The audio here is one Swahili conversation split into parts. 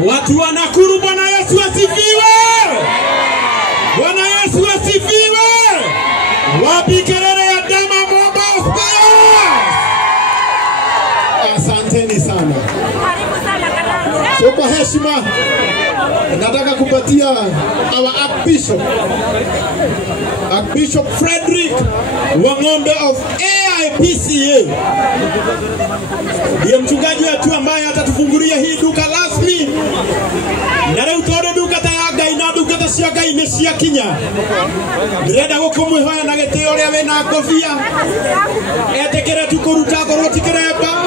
Watu wa Nakuru, Bwana Yesu asifiwe. Bwana Yesu asifiwe. Wapi kelele ya Dama Mobile Spares? Asanteni sana. So kwa heshima nataka kupatia our Archbishop Frederick Wang'ombe of AIPCA. Ndiye mchungaji wetu ambaye atatufungulia hii duka rasmi. Na leo tore duka tayaga ina duka tashiaga imeshia kinya. Ndirenda gukumwihoya na gitio ria we na kofia. Etekere tukuruta koroti kireba.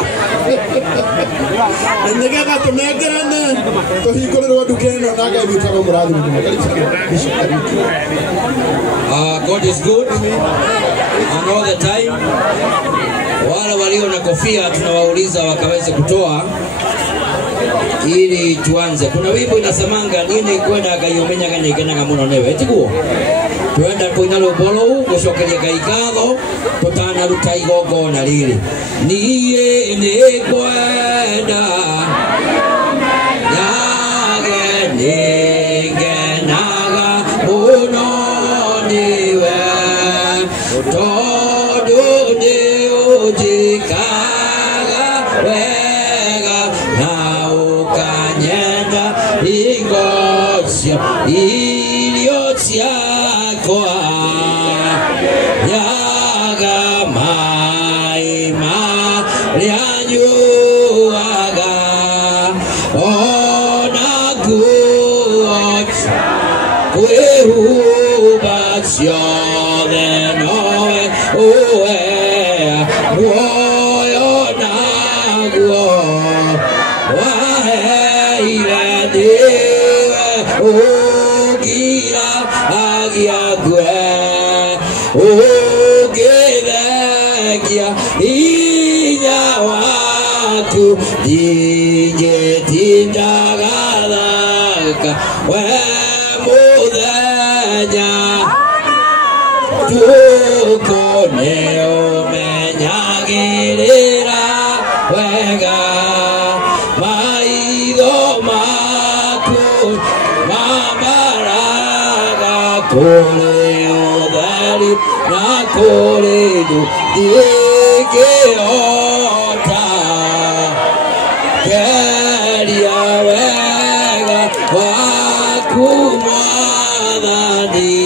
Nigetha tunegerane tuhingũrĩrwo duka ĩno na Ngai witagwo mũrathime. God is good and all the time. Wale walio na kofia tunawauliza wakaweze kutoa ili tuanze. Kuna wimbo inasemanga nini kwenda gayomenya ganyegenaga muno newe etiguo twenda kuina rubolo gucokeria Ngai ngatho tutana ruta igongona riri niĩ nĩ kwenda ngenaga muno niwe tondu nĩ ũnjĩkaga wega na ũkanyenda hingo cia irio ciakwa nyaga maĩ marĩa nyuaga ona nguo kwĩhumba ciothe nowe ũwe muoyo naguo waheire niwe ũngira agia ngwe ũngĩthengia hinya waku ndingĩtindaga thaka we mũthenya tukone ũmenyagĩrĩra wega maitho maku mambaraga kũrĩ ũtheri na kũrĩ ndu ndingĩhota keria wega waku Mwathani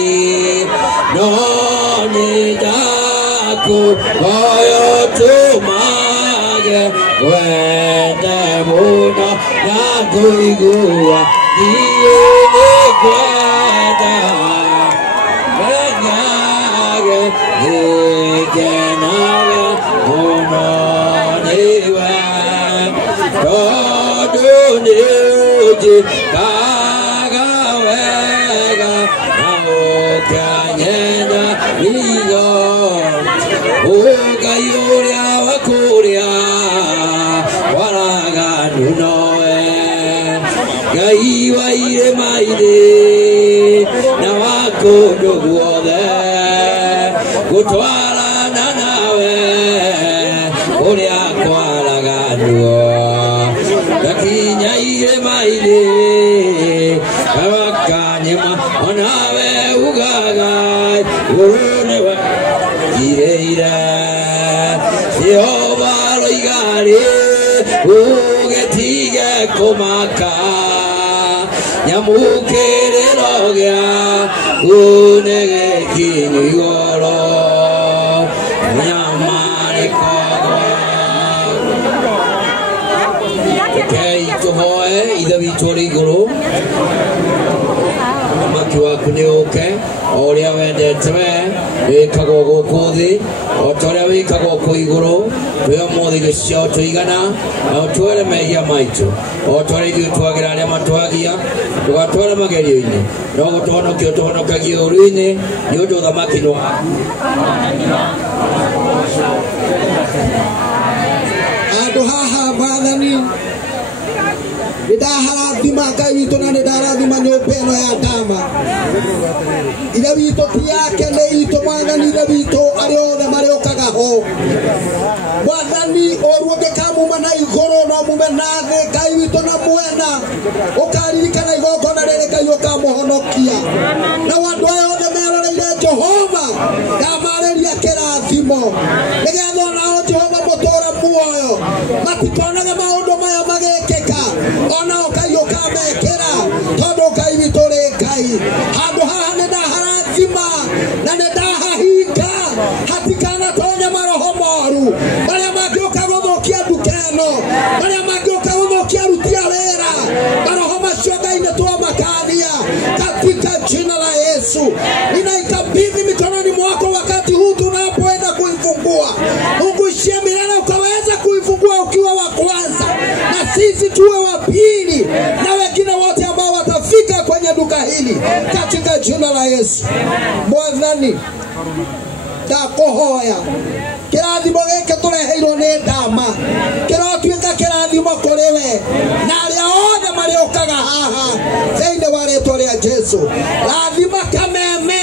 no nĩndakũhoya ũtũmage wende mũno na kũigua niĩ nĩngwenda menyage nĩngenaga mũno nĩwe tondũ nĩũnjĩkaga wega na ũkanyenda higo Ngai ũrĩa wa kũrĩa waraganu nowe Ngai wa irĩma-inĩ na wa kũndũ guothe gũtwarana nawe ũrĩa kwaraganuo ngakinya irĩma-inĩ gakanyema onawe ugaga igũrũ nĩwe ireira Jehova roigari ũgĩtige kũmaka nyamũkĩrĩro gĩaku nĩ gĩkinyu igũrũ nyamarĩko rekei tũhoe ithe witũ ũrĩ igũrũ Maki waku nĩ ũke o ũrĩa wendete we wĩkagwo gũkũ thĩ o ta ũrĩa wĩkagwo kũ igũrũ twĩ ũmũthĩ gĩcicio tũigana na ũtware mehia maitũ o ta ũrĩa ithuĩ twagĩra arĩa matwagia ndũgatware magerio-inĩ no gũtũhonokia ũtũhonokagie ũũru-inĩ nĩ ũndũ ũthamaki nĩ waku andũ haha Mwathani Ndaharathima Ngai witũ na ndarathima nyũmba ĩno ya Ndama. Ithe witũ ti yake nĩ itũ Mwathani, ithe witũ arĩa othe marĩũkaga ho. Mwathani oruo ngĩkamuma na igũrũ no mume na thĩ, Ngai witũ na mwena ũkaririkana igongona rĩrĩ Ngai ũkamũhonokia. Na andũ aya othe meroreire Jehova ndamarĩria kĩrathimo nĩgetha onao Jehova mũtũũre muoyo matikonage maũndũ maya magĩkĩka, onao Ngai ũkamekĩra tondũ Ngai witũ rĩ Ngai. Handũ haha nĩ ndaharathima na nĩ ndahahinga hatikanatonye maroho moru marĩa mangĩũka gũthũkia nduka ĩno, marĩa mangĩũka gũthũkia aruti a wĩra. Maroho macio Ngai nĩtwamakania katika jina la Yesu. Ninaikabidhi mikononi mwako wakati huu tunapoenda kuifungua. Mungu ishie milele ukaweza kuifungua ukiwa wa kwanza na sisi tuwe wa pili na wengine wote ambao watafika kwenye duka hili katika jina la Yesu. Mwathani ndakuhoya kĩrathimo gĩkĩ tũreheirwo nĩ Ndama kĩrotuĩka kĩrathimo kũrĩ we na arĩa othe marĩũkaga haha thĩinĩ wa rĩĩtwa rĩa Jesũ. Rathima Kameme,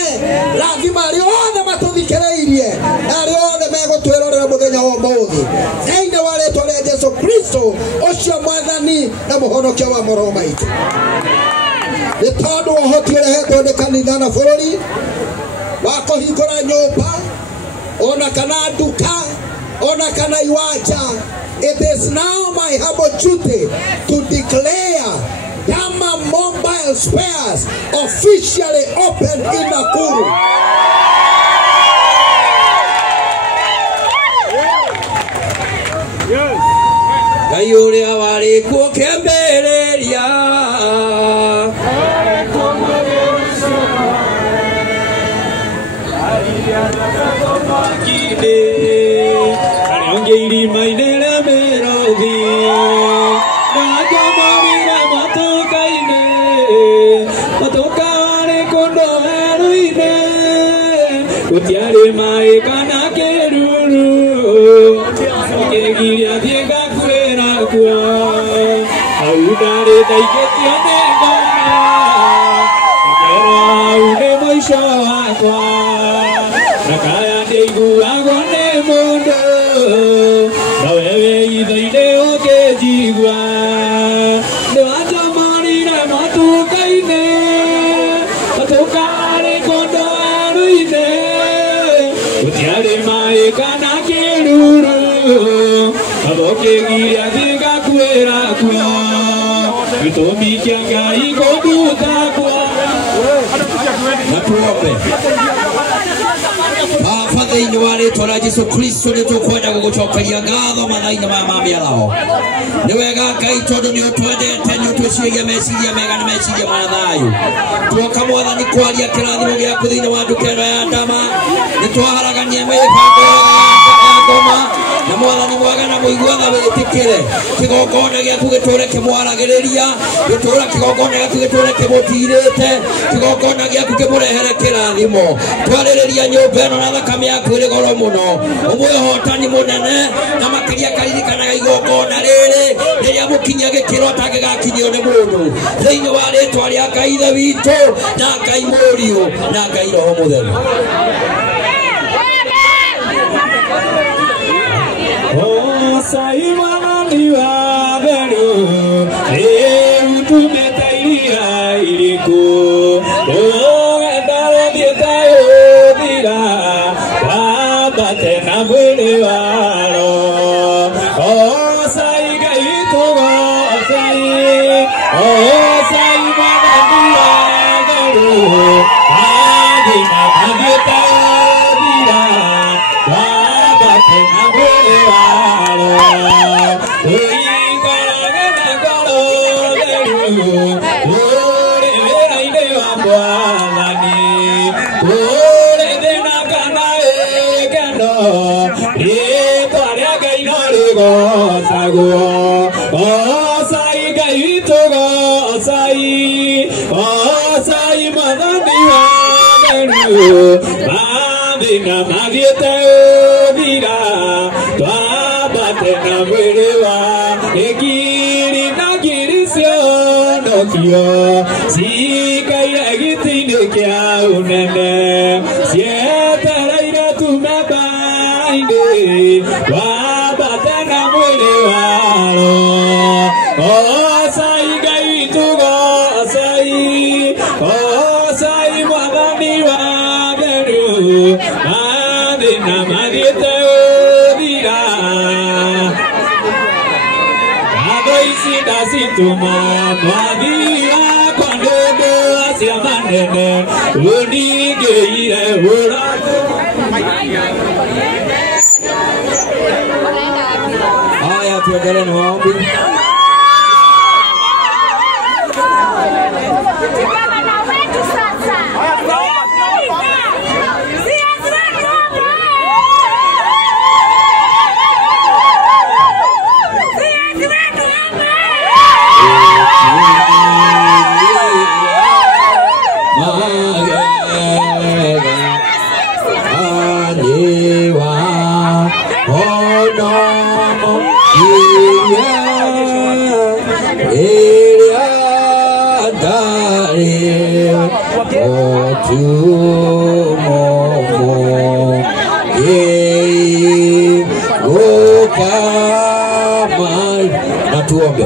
rathima arĩa othe matũthikĩrĩirie na arĩa othe megũtwĩrorera mũthenya wa ũmũthĩ thĩinĩ wa rĩĩtwa rĩa Jesũ Kristo ũcio Mwathani na mũhonokia wa maroho maitũ. Nĩ tondũ ũhoti ũrehetwo nĩ kanitha na bũrũri wa kũhingũra nyũmba ona kana duka ona kana iwacha. It is now my humble duty to declare Dama Mobile Spares officially open in Nakuru. Ngai ũrĩa warĩ kuo kĩambĩrĩria Ariongiri mainere merothi Nagamamira matokaine Matokare kondo heruine Kutiare mae kana keruru Kegiria thiega kwera kwa Audare daiketio negona Kera ude moisho akwa Nakaya deigu agone mondo Nawewe idhaide oke jigwa Newaja marire matukaine Matukare kondo aruine Utiare mae kana kiruru Aboke giria thiga kwera kwa Vitomi kia ngai kobuta kwa Natuombe thĩinĩ wa rĩĩtwa rĩa Jesũ Kristo nĩtũkwenda gũgũcokeria ngatho mathaa-inĩ maya ma mĩaraho. Nĩ wega Ngai tondũ nĩũtwendete nĩũtwĩciragia meciria mega na meciria ma thayũ. Tuoka Mwathani kwaria kĩrathimo gĩaku thĩinĩ wa nduka ĩno ya Ndama. Nĩtwaharagania mĩbango yothe ya ngoma na Mwathani mwega na mũigua tha wĩtĩkĩre kĩgongona gĩaku gĩtũũre kĩmwaragĩrĩria, kĩgongona gĩaku gĩtũũre kĩmũtirĩte, kĩgongona gĩaku kĩmũrehere kĩrathimo. Twarĩrĩria nyũmba ĩno na thakame yaku ĩrĩ goro mũno, ũmwĩhotani mũnene na makĩria karirikanaga igongona rĩrĩ rĩrĩa mũkinyia gĩkĩro atangĩgakinyio nĩ mũndũ thĩinĩ wa rĩĩtwa rĩa Ngai Ithe witũ na Ngai Mũriũ na Ngai Roho Mũtheru. Saimani wa beru utumetairia iliku endaro dietayo dira wabate na mwili waro sai gaito sai saimani wa beru adina dietayo dira wabate na mwili waro Ekiri na kirisio kio sikaire gitini kia unene sieteraire tumebainde wabatena mwili waro osai gai tugo osai mwadhani wa beru madina madite udira kadoisi dasituma mwadira kwandodo asia manene unigeire uratu. Haya, tuendelee na maombi. Natuombe.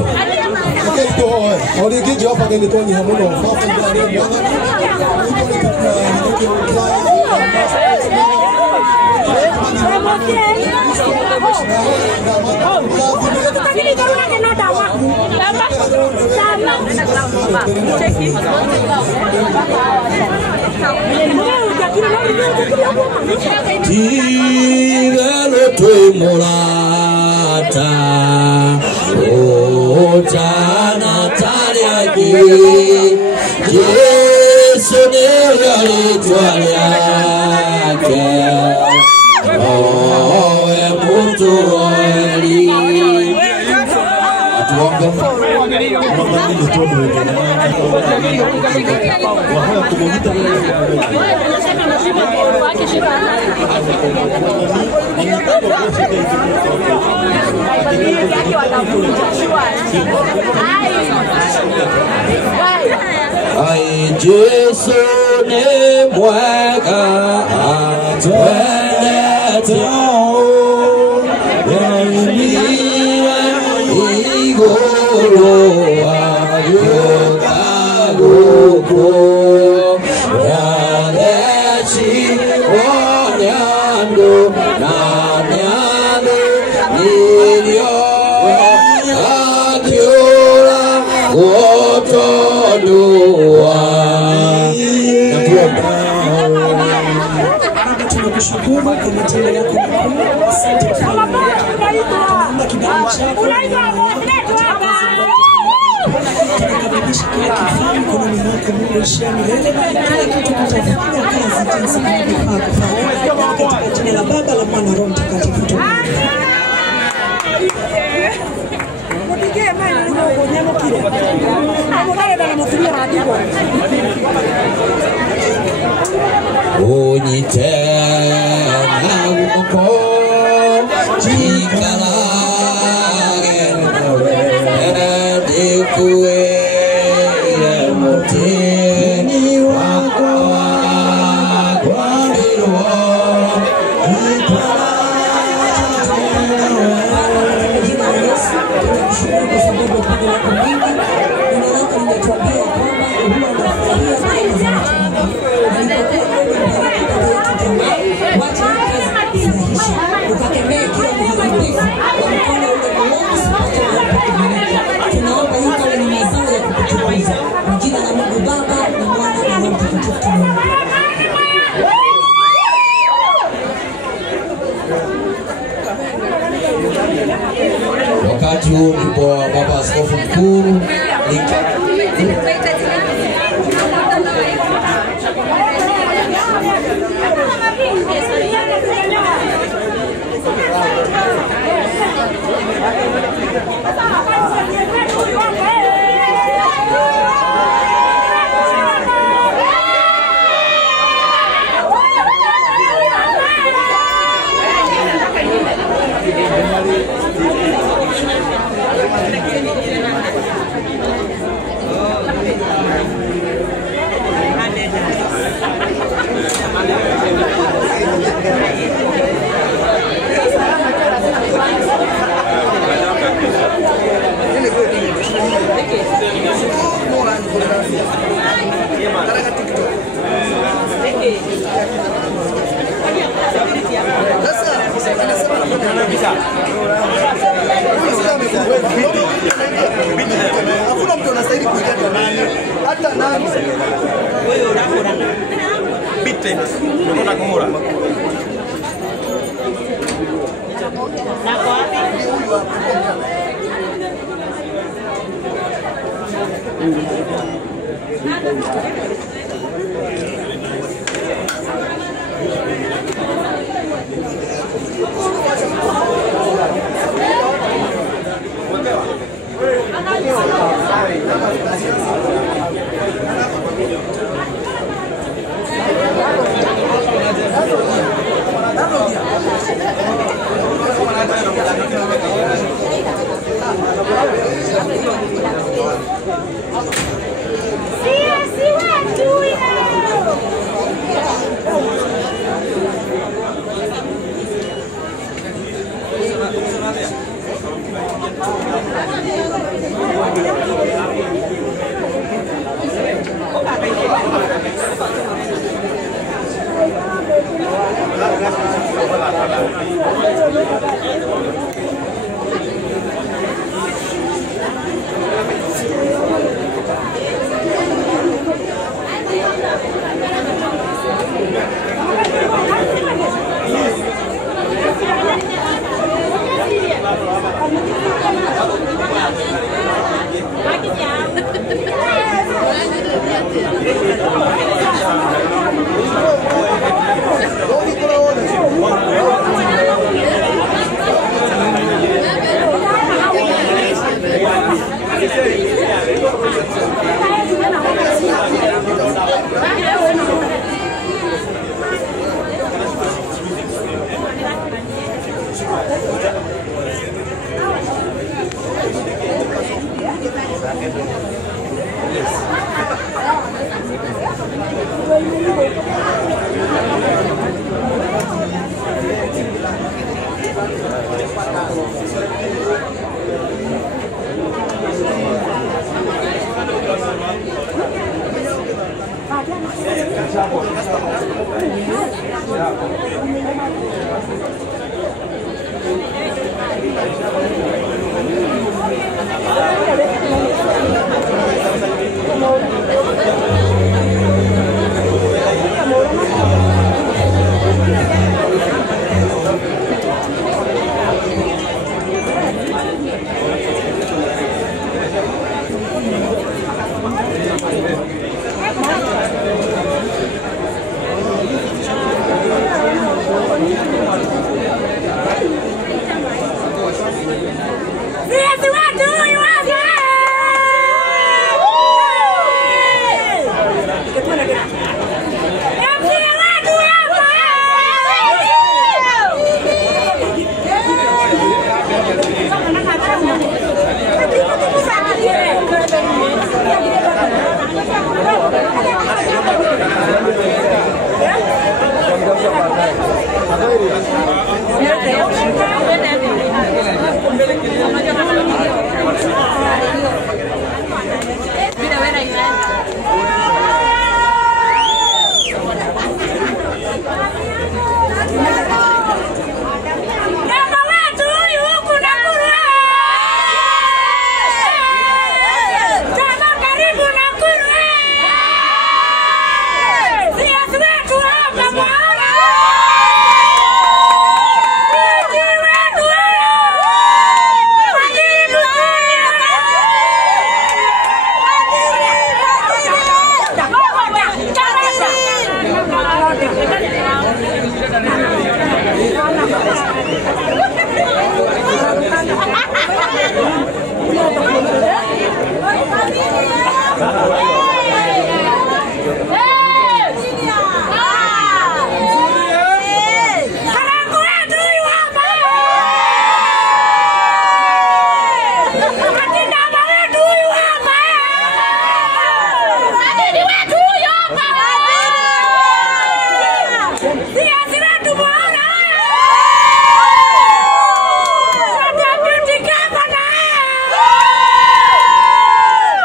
Tivelo tu mulata Ojana tariaki Yesu ni yalitwaliake Owe mtu wali Ai Yesu ni mwega twende igoro agukaguko yadechi onyandu na nyadu nilio akiura gotodua. Tunakushukuru kwa matendo yako makuu. Asante kwa naomba kibali chako tunakabidhisha kila kifaa mkononi mwako Mungu ishia milele. Kila kitu kitafanya kazi jinsi kinavyofaa kufanya katika jina la Baba, la Mwana, Roho Mtakatifu. Onyite na uko chikalage ndikuwe mutini wako kwandirwo wakati huu ndipo Baba Askofu Mkuu hata nani wewe unakora bitte unataka kumura na kwa wapi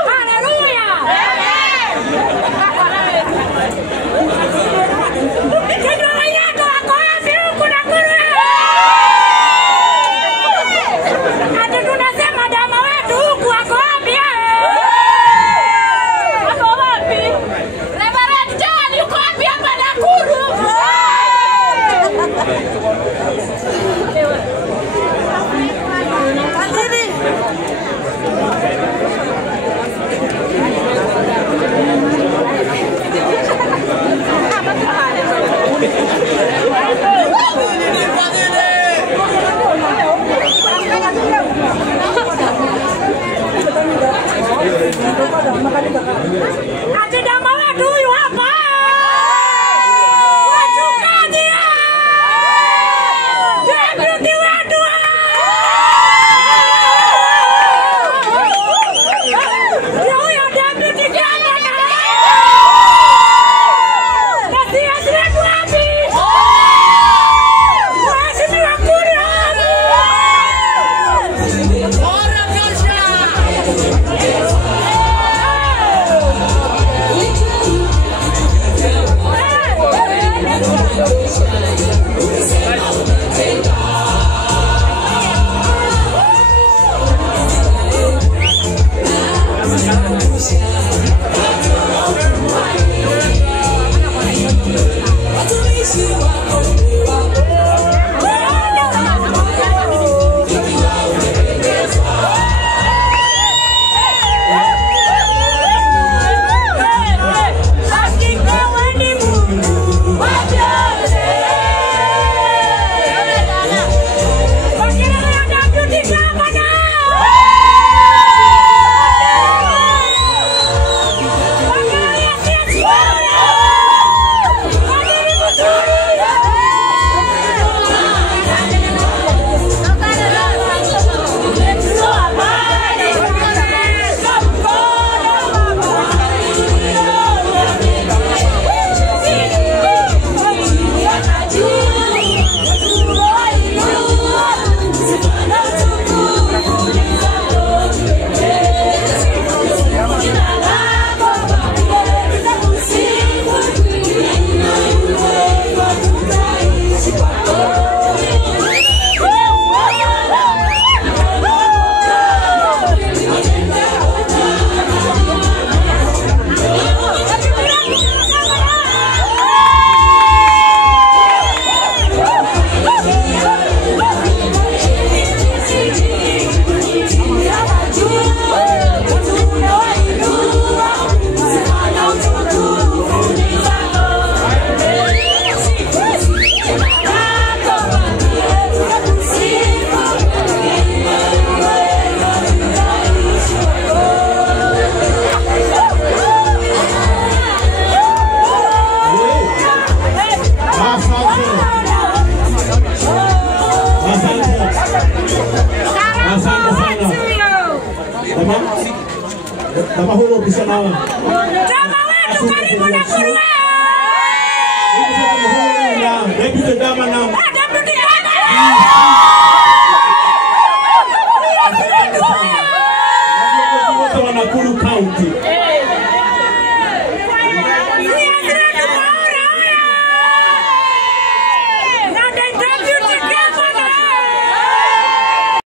Hallelujah! Ati dama wetu huyu hapa. Wachungaji. Deputy wetu. Huyo deputy gavana. Basi asiwetu wapi? Mheshimiwa Kuria. Ora kasha. Kama hulo bisa nawa. Dama wetu karibu na Kuria. Deputy dama na. Deputy gavana. Nakuru County.